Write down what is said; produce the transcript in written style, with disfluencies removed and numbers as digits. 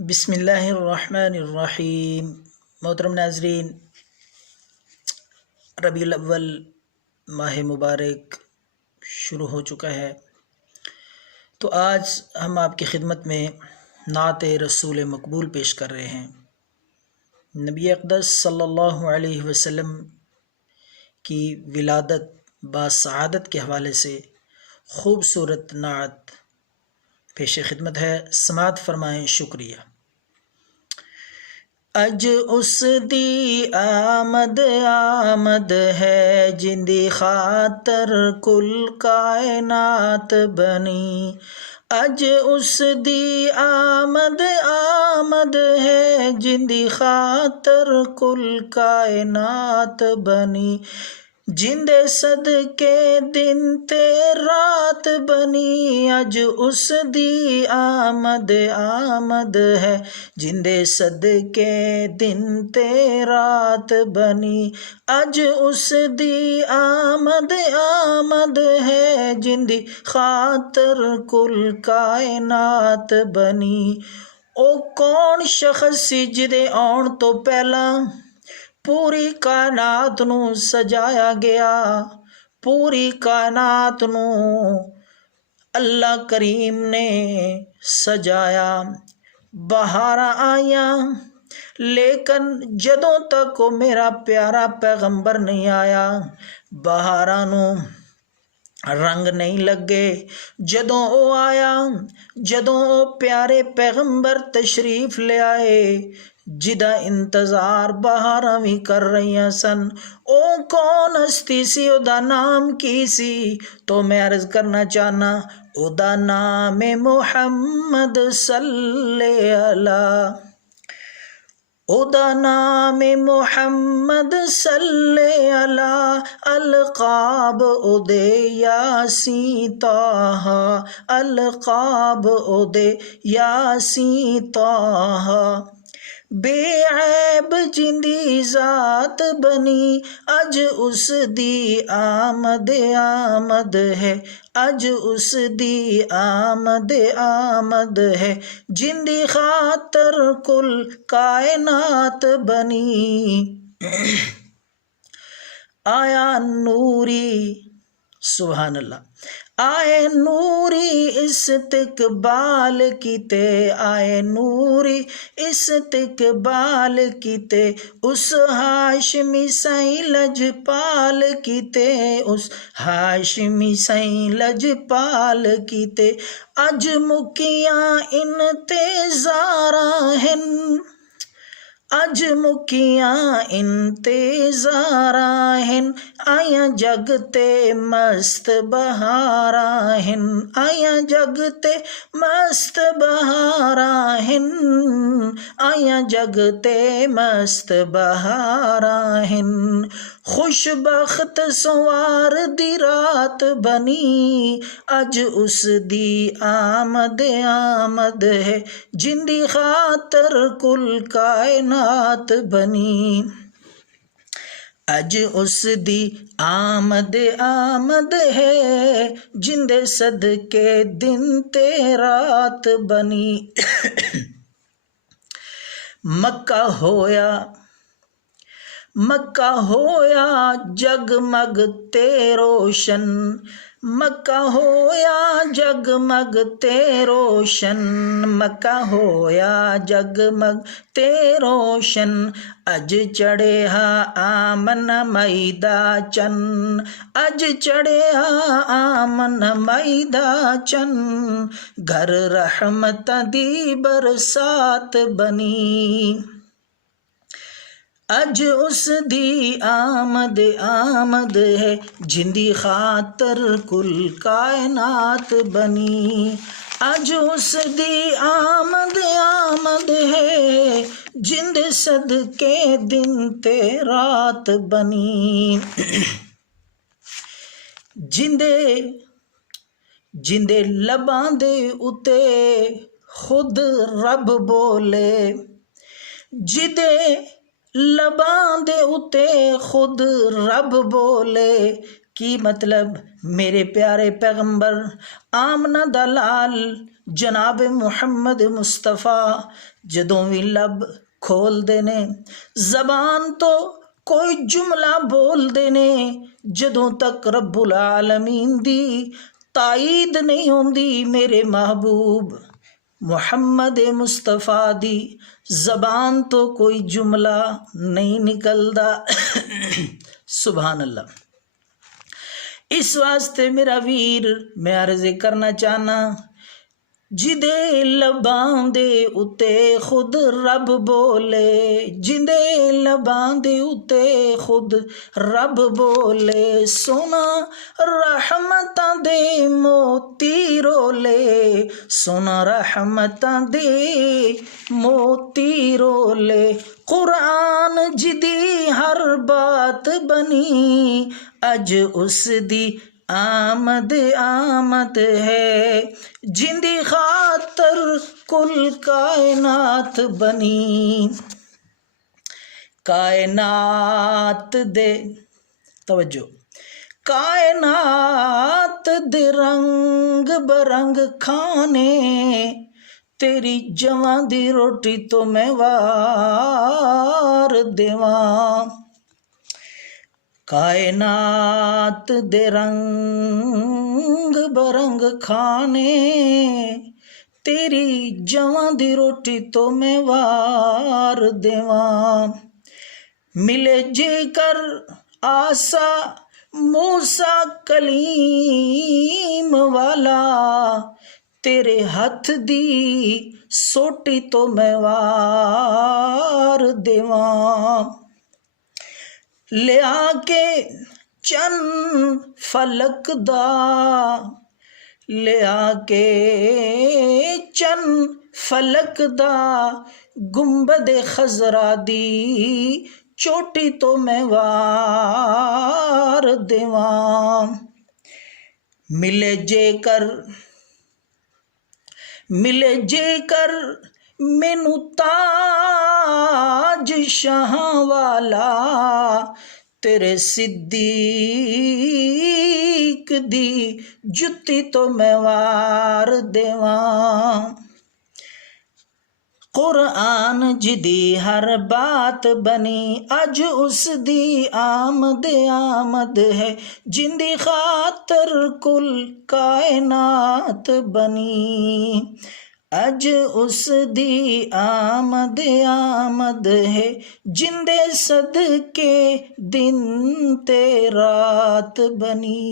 बिस्मिल्लाहिर्रहमानिर्रहीम। मोहतरम नाज़रीन, रबीउल अव्वल माह मुबारक शुरू हो चुका है। तो आज हम आपकी खिदमत में नात रसूल मकबूल पेश कर रहे हैं। नबी अक़दस सल्लल्लाहु अलैहि वसल्लम की विलादत बासआदत के हवाले से खूबसूरत नात पेश खिदमत है। समात फरमाएँ। शुक्रिया। अज उस दी आमद आमद है जिंदी खातर कुल कायनात बनी। अज उस दी आमद आमद है जिंदी खातर कुल कायनात बनी। जिंदे सदके दिन ते रात बनी। अज उस दी आमद आमद है जिंदे सदके दिन ते रात बनी। अज उस दी आमद आमद है जिंदी खातर कुल कायनात बनी। ओ कौन शख्स जिदे आउण तो पहला पूरी कायनात नू सजाया गया। पूरी कायनात नू अल्लाह करीम ने सजाया। बहारा आया लेकिन जदों तक वो मेरा प्यारा पैगंबर नहीं आया, बहारा नू रंग नहीं लगे। जदों वो आया, जदों वो प्यारे पैगंबर तशरीफ ले आए, जिदा इंतज़ार बहारा भी कर रही सन। ओ कौन हस्ती सी, ओदा नाम की सी? तो मैं अर्ज करना चाहना, ओदा नाम मुहम्मद सल्ले अला। ओदा नाम मुहम्मद सल्ले अला। अलकाब ओदे यासी ताहा। अलकाब ओदे यासी ताहा। बेऐब जिंदी जात बनी। अज उस दी आमद आमद है। अज उस दी आमद आमद है जिंदी खातर कुल कायनात बनी। आया नूरी, सुभान अल्लाह। आए नूरी इस्तिकबाल कीते। आए नूरी इस्तिकबाल कीते। उस हाशमी सई लजपाल कीते। उस हाशमी सई लजपाल कीते। अज मुकियां इंतज़ारा हिन। अज मुकियां इंतज़ारा हिन। आया जगते मस्त बहारा हिन। आया जगते मस्त बहारा हिन। आया जगते मस्त बहारा हिन। खुशबख्त सवार दी रात बनी। अज उस दी आमद आमद है जिंदी खातर कुल कायनात बनी। अज उस दी आमद आमद है जिंदे सदके दिन ते रात बनी। मक्का होया, मक्का होया जगमग ते रोशन। मक्का होया जगमग ते रोशन। मक्का होया जगमग ते रोशन। अज चढ़े हा आमन मई दा चन। अज चढ़े हा आमन मई दा चन। घर रहमत दी बरसात बनी। अज उस दी आमद आमद है जिंदी खातर कुल कायनात बनी। अज उस दी आमद आमद है जिंद सदके दिन ते रात बनी। जिंदे जिंदे लबां दे उते खुद रब बोले। जिदे लबां दे उते खुद रब बोले। की मतलब मेरे प्यारे पैगंबर आमना दा लाल जनाब मुहम्मद मुस्तफ़ा जदों भी लब खोलते ने ज़बान तो कोई जुमला बोलते ने जदों तक रब्बुल आलमीन दी ताईद नहीं होंदी मेरे महबूब मुहम्मद मुस्तफ़ा दी ज़बान तो कोई जुमला नहीं निकलदा। सुभान अल्लाह। इस वास्ते मेरा वीर मैं अर्ज़ करना चाहना जिदे लबां दे उते खुद रब बोले जिदे लबां दे उते खुद रब बोले सोना रहमतां दे मोती रोले सोना रहमतां दे मोती रोले कुरान जिदी हर बात बनी अज उस दी आमद आमद है जिंदी खातर कुल कायनात बनी कायनात दे तवज्जो कायनात दे रंग बरंग खाने तेरी जवां दी रोटी तो मैं वार देवां कायनात दे रंग बरंग खाने तेरी जवां दी रोटी तो मैं वार देवां मिले जेकर आसा मूसा कलीम वाला तेरे हथ दी सोटी तो मैं वार देवां लिया के चन फलक दा लिया के चन फलक दा गुंबद खजरा दी चोटी तो मैं वार देवां मिले जेकर मैनू ताज शाह वाला तेरे सिद्दीक दी जुत्ती तो मैं वार देवां कुरान जिदी हर बात बनी अज उस दी आमद आमद है जिंदी खातर कुल कायनात बनी अज उस दी आमद आमद है जिंदे सदके दिन ते रात बनी।